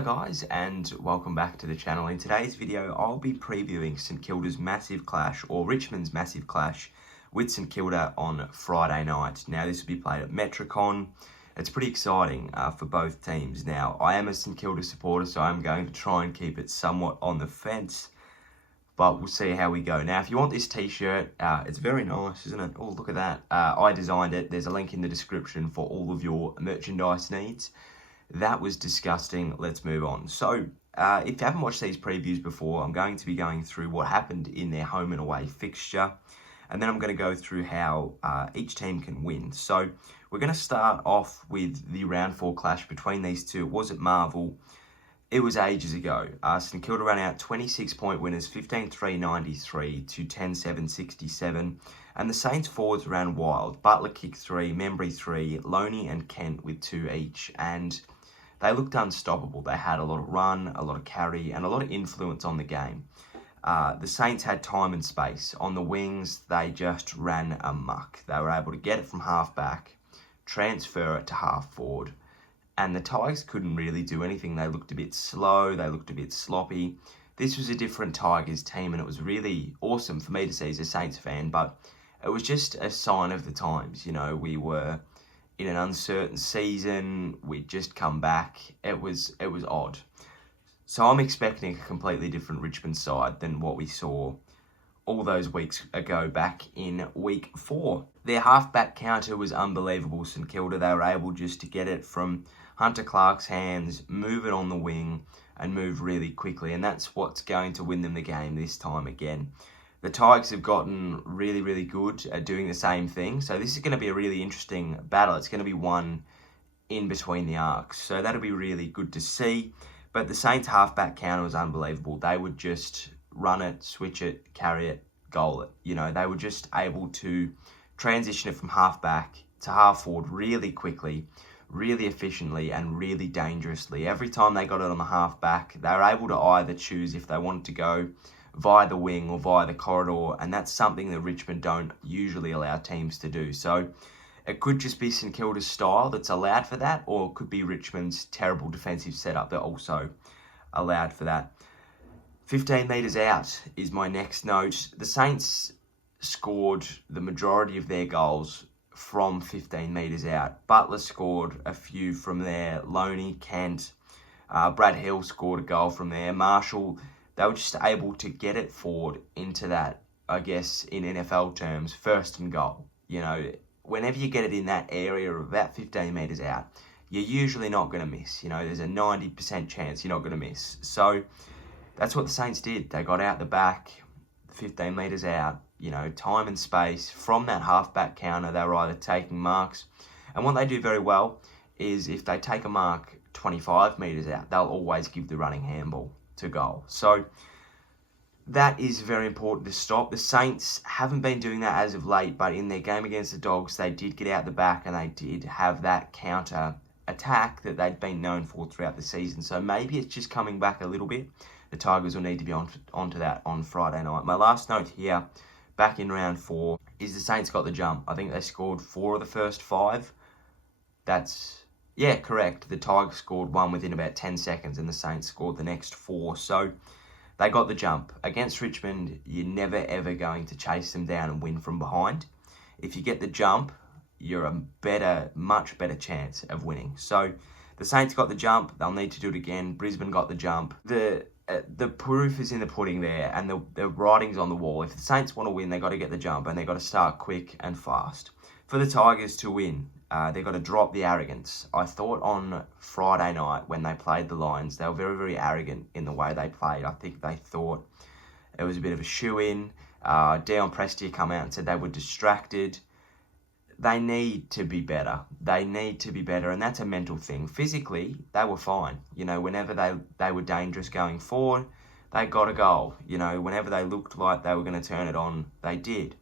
Hello guys, and welcome back to the channel. In today's video I'll be previewing St Kilda's massive clash, or Richmond's massive clash, with St Kilda on Friday night. Now this will be played at Metricon. It's pretty exciting for both teams. Now I am a St Kilda supporter, so I'm going to try and keep it somewhat on the fence, but we'll see how we go. Now if you want this t-shirt, it's very nice, isn't it? Oh, look at that. I designed it. There's a link in the description for all of your merchandise needs. That was disgusting. Let's move on. So, if you haven't watched these previews before, I'm going to be going through what happened in their home and away fixture, and then I'm going to go through how each team can win. So, we're going to start off with the round 4 clash between these two. It was at Marvel. It was ages ago. St Kilda ran out 26-point winners, 15-3-93 to 10-7-67. And the Saints forwards ran wild. Butler kicked 3, Membry 3, Loney and Kent with 2 each. And they looked unstoppable. They had a lot of run, a lot of carry, and a lot of influence on the game. The Saints had time and space. On the wings, they just ran amok. They were able to get it from half-back, transfer it to half-forward, and the Tigers couldn't really do anything. They looked a bit slow, they looked a bit sloppy. This was a different Tigers team, and it was really awesome for me to see as a Saints fan, but it was just a sign of the times. You know, we were in an uncertain season, we'd just come back. It was odd. So I'm expecting a completely different Richmond side than what we saw all those weeks ago back in week 4. Their halfback counter was unbelievable, St Kilda. They were able just to get it from Hunter Clark's hands, move it on the wing, and move really quickly. And that's what's going to win them the game this time again. The Tigers have gotten really, really good at doing the same thing. So this is going to be a really interesting battle. It's going to be one in between the arcs. So that'll be really good to see. But the Saints halfback counter was unbelievable. They would just run it, switch it, carry it, goal it. You know, they were just able to transition it from halfback to half forward really quickly, really efficiently, and really dangerously. Every time they got it on the halfback, they were able to either choose if they wanted to go via the wing or via the corridor, and that's something that Richmond don't usually allow teams to do. So it could just be St Kilda's style that's allowed for that, or it could be Richmond's terrible defensive setup that also allowed for that. 15 metres out is my next note. The Saints scored the majority of their goals from 15 metres out. Butler scored a few from there. Loney, Kent, Brad Hill scored a goal from there. Marshall, they were just able to get it forward into that, I guess, in NFL terms, first and goal. You know, whenever you get it in that area of about 15 metres out, you're usually not going to miss. You know, there's a 90% chance you're not going to miss. So that's what the Saints did. They got out the back, 15 metres out, you know, time and space. From that half-back counter, they were either taking marks. And what they do very well is if they take a mark 25 metres out, they'll always give the running handball to goal. So that is very important to stop. The Saints haven't been doing that as of late, but in their game against the Dogs, they did get out the back and they did have that counter attack that they'd been known for throughout the season. So maybe it's just coming back a little bit. The Tigers will need to be onto that on Friday night. My last note here, back in round 4, is the Saints got the jump. I think they scored 4 of the first 5. Yeah, correct. The Tigers scored 1 within about 10 seconds and the Saints scored the next 4. So they got the jump. Against Richmond, you're never ever going to chase them down and win from behind. If you get the jump, you're a much better chance of winning. So the Saints got the jump. They'll need to do it again. Brisbane got the jump. The proof is in the pudding there, and the writing's on the wall. If the Saints want to win, they've got to get the jump, and they've got to start quick and fast. For the Tigers to win, they've got to drop the arrogance. I thought on Friday night when they played the Lions, they were very, very arrogant in the way they played. I think they thought it was a bit of a shoe-in. Dion Prestia come out and said they were distracted. They need to be better. They need to be better, and that's a mental thing. Physically, they were fine. You know, whenever they were dangerous going forward, they got a goal. You know, whenever they looked like they were going to turn it on, they did.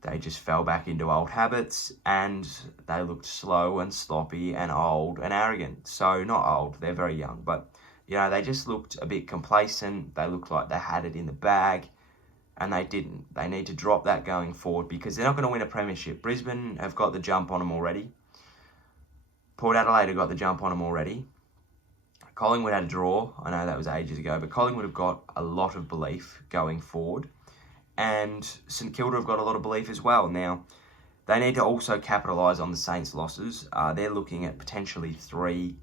They just fell back into old habits, and they looked slow and sloppy and old and arrogant. So, not old, they're very young, but, you know, they just looked a bit complacent. They looked like they had it in the bag. And they didn't. They need to drop that going forward because they're not going to win a premiership. Brisbane have got the jump on them already. Port Adelaide have got the jump on them already. Collingwood had a draw. I know that was ages ago, but Collingwood have got a lot of belief going forward. And St Kilda have got a lot of belief as well. Now, they need to also capitalise on the Saints' losses. They're looking at potentially 3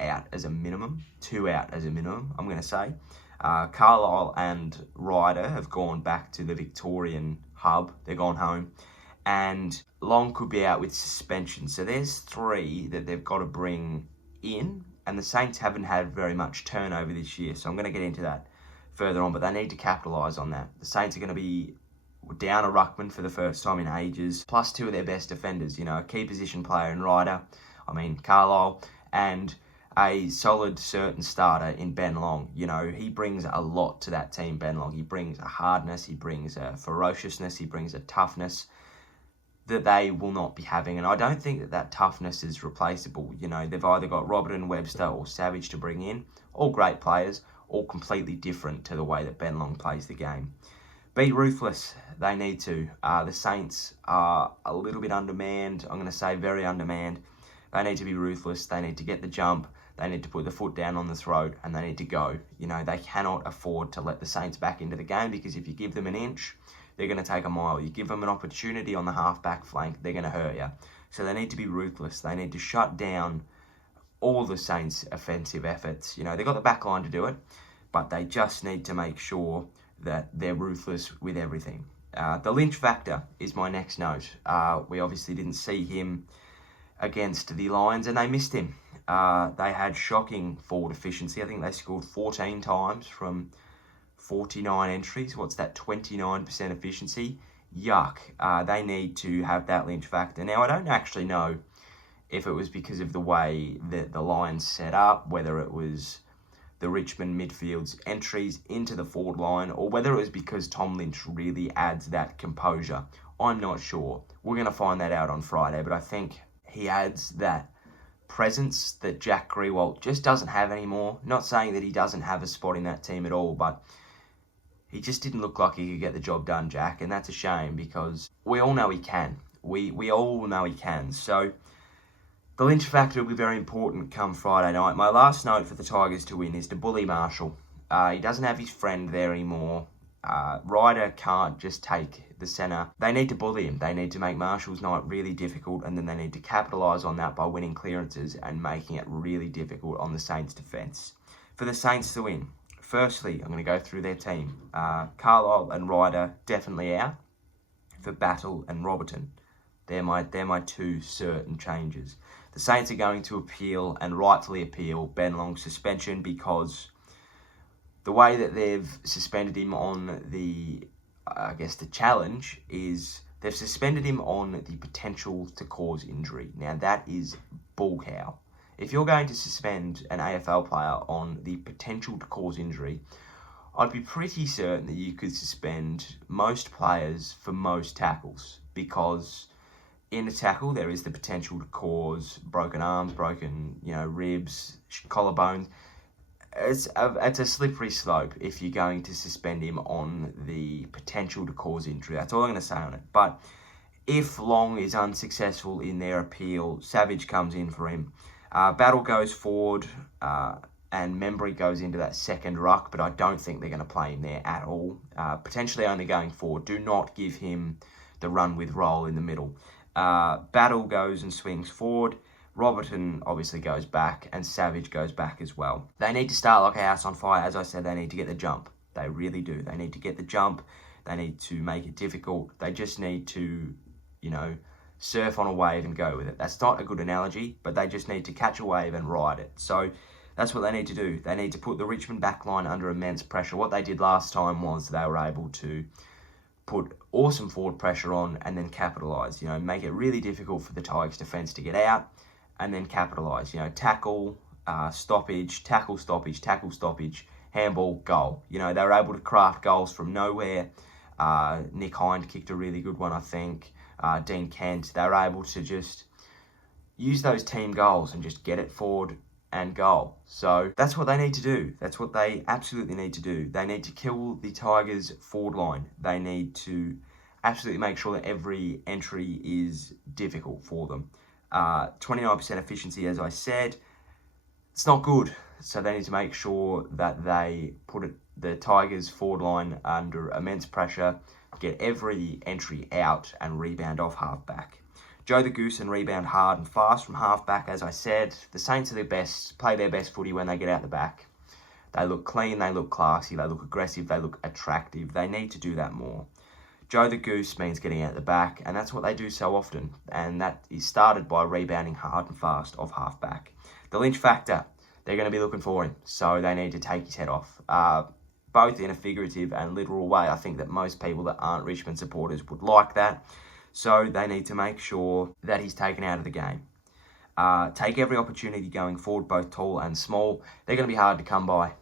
out as a minimum, 2 out as a minimum, I'm going to say. Carlisle and Ryder have gone back to the Victorian hub. They're gone home. And Long could be out with suspension. So there's 3 that they've got to bring in. And the Saints haven't had very much turnover this year. So I'm going to get into that further on. But they need to capitalise on that. The Saints are going to be down a ruckman for the first time in ages. Plus 2 of their best defenders. You know, a key position player in Ryder. Carlisle. And a solid certain starter in Ben Long. You know, he brings a lot to that team, Ben Long. He brings a hardness, he brings a ferociousness, he brings a toughness that they will not be having. And I don't think that that toughness is replaceable. You know, they've either got Robertson, Webster or Savage to bring in. All great players, all completely different to the way that Ben Long plays the game. Be ruthless. They need to. The Saints are a little bit undermanned. I'm going to say very undermanned. They need to be ruthless. They need to get the jump. They need to put the foot down on the throat and they need to go. You know, they cannot afford to let the Saints back into the game, because if you give them an inch, they're going to take a mile. You give them an opportunity on the half-back flank, they're going to hurt you. So they need to be ruthless. They need to shut down all the Saints' offensive efforts. You know, they've got the back line to do it, but they just need to make sure that they're ruthless with everything. The Lynch factor is my next note. We obviously didn't see him against the Lions and they missed him. They had shocking forward efficiency. I think they scored 14 times from 49 entries. What's that, 29% efficiency? Yuck. They need to have that Lynch factor. Now, I don't actually know if it was because of the way that the Lions set up, whether it was the Richmond midfield's entries into the forward line, or whether it was because Tom Lynch really adds that composure. I'm not sure. We're going to find that out on Friday, but I think he adds that presence that Jack Grewalt just doesn't have anymore. Not saying that he doesn't have a spot in that team at all, but he just didn't look like he could get the job done, Jack, and that's a shame because we all know he can. We all know he can. So the Lynch factor will be very important come Friday night. My last note for the Tigers to win is to bully Marshall. He doesn't have his friend there anymore. Ryder can't just take the centre. They need to bully him. They need to make Marshall's night really difficult, and then they need to capitalise on that by winning clearances and making it really difficult on the Saints' defence. For the Saints to win, firstly, I'm going to go through their team. Carlisle and Ryder definitely out. For Battle and Robertson, they're my 2 certain changes. The Saints are going to appeal, and rightfully appeal, Ben Long's suspension, because the way that they've suspended him on the challenge is they've suspended him on the potential to cause injury. Now, that is bullcow. If you're going to suspend an AFL player on the potential to cause injury, I'd be pretty certain that you could suspend most players for most tackles, because in a tackle there is the potential to cause broken arms, broken ribs, collarbones. It's a slippery slope if you're going to suspend him on the potential to cause injury. That's all I'm going to say on it. But if Long is unsuccessful in their appeal, Savage comes in for him. Battle goes forward and Membry goes into that second ruck, but I don't think they're going to play him there at all. Potentially only going forward. Do not give him the run with roll in the middle. Battle goes and swings forward. Robertson obviously goes back, and Savage goes back as well. They need to start like a house on fire. As I said, they need to get the jump. They really do. They need to get the jump. They need to make it difficult. They just need to, surf on a wave and go with it. That's not a good analogy, but they just need to catch a wave and ride it. So that's what they need to do. They need to put the Richmond backline under immense pressure. What they did last time was they were able to put awesome forward pressure on and then capitalise. Make it really difficult for the Tigers defence to get out, and then capitalise. Tackle, stoppage, tackle, stoppage, tackle, stoppage, handball, goal. They were able to craft goals from nowhere. Nick Hind kicked a really good one, I think. Dean Kent. They were able to just use those team goals and just get it forward and goal. So that's what they need to do. That's what they absolutely need to do. They need to kill the Tigers' forward line. They need to absolutely make sure that every entry is difficult for them. 29% efficiency, as I said. It's not good. so they need to make sure that they put the Tigers' forward line under immense pressure, get every entry out and rebound off halfback. Joe the Goose and rebound hard and fast from halfback, as I said. The Saints are their best, play their best footy when they get out the back. They look clean, they look classy, they look aggressive, they look attractive. They need to do that more. Joe the Goose means getting out the back, and that's what they do so often. And that is started by rebounding hard and fast off halfback. The Lynch factor, they're going to be looking for him, so they need to take his head off. Both in a figurative and literal way. I think that most people that aren't Richmond supporters would like that. So they need to make sure that he's taken out of the game. Take every opportunity going forward, both tall and small. They're going to be hard to come by,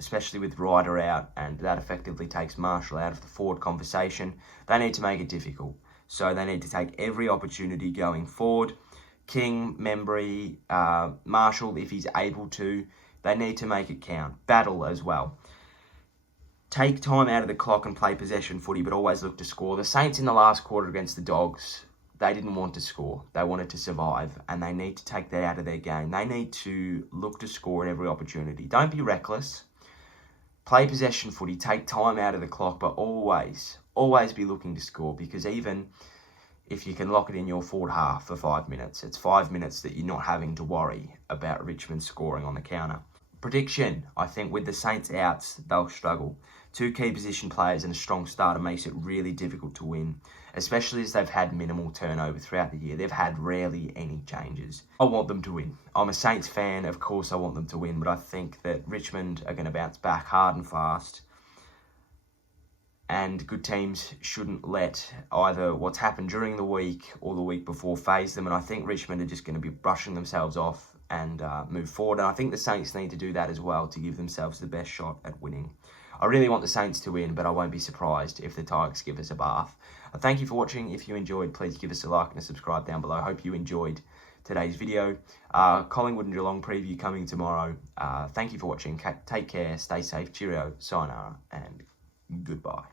especially with Ryder out, and that effectively takes Marshall out of the forward conversation. They need to make it difficult. So they need to take every opportunity going forward. King, Membry, Marshall, if he's able to, they need to make it count. Battle as well. Take time out of the clock and play possession footy, but always look to score. The Saints in the last quarter against the Dogs, they didn't want to score. They wanted to survive, and they need to take that out of their game. They need to look to score at every opportunity. Don't be reckless. Play possession footy. Take time out of the clock, but always be looking to score, because even if you can lock it in your forward half for 5 minutes, it's 5 minutes that you're not having to worry about Richmond scoring on the counter. Prediction, I think with the Saints outs, they'll struggle. 2 key position players and a strong starter makes it really difficult to win, especially as they've had minimal turnover throughout the year. They've had rarely any changes. I want them to win. I'm a Saints fan, of course I want them to win, but I think that Richmond are going to bounce back hard and fast. And good teams shouldn't let either what's happened during the week or the week before faze them. And I think Richmond are just going to be brushing themselves off and move forward. And I think the Saints need to do that as well to give themselves the best shot at winning. I really want the Saints to win, but I won't be surprised if the Tigers give us a bath. Thank you for watching. If you enjoyed, please give us a like and a subscribe down below. I hope you enjoyed today's video. Collingwood and Geelong preview coming tomorrow. Thank you for watching. Take care, stay safe, cheerio, sayonara, and goodbye.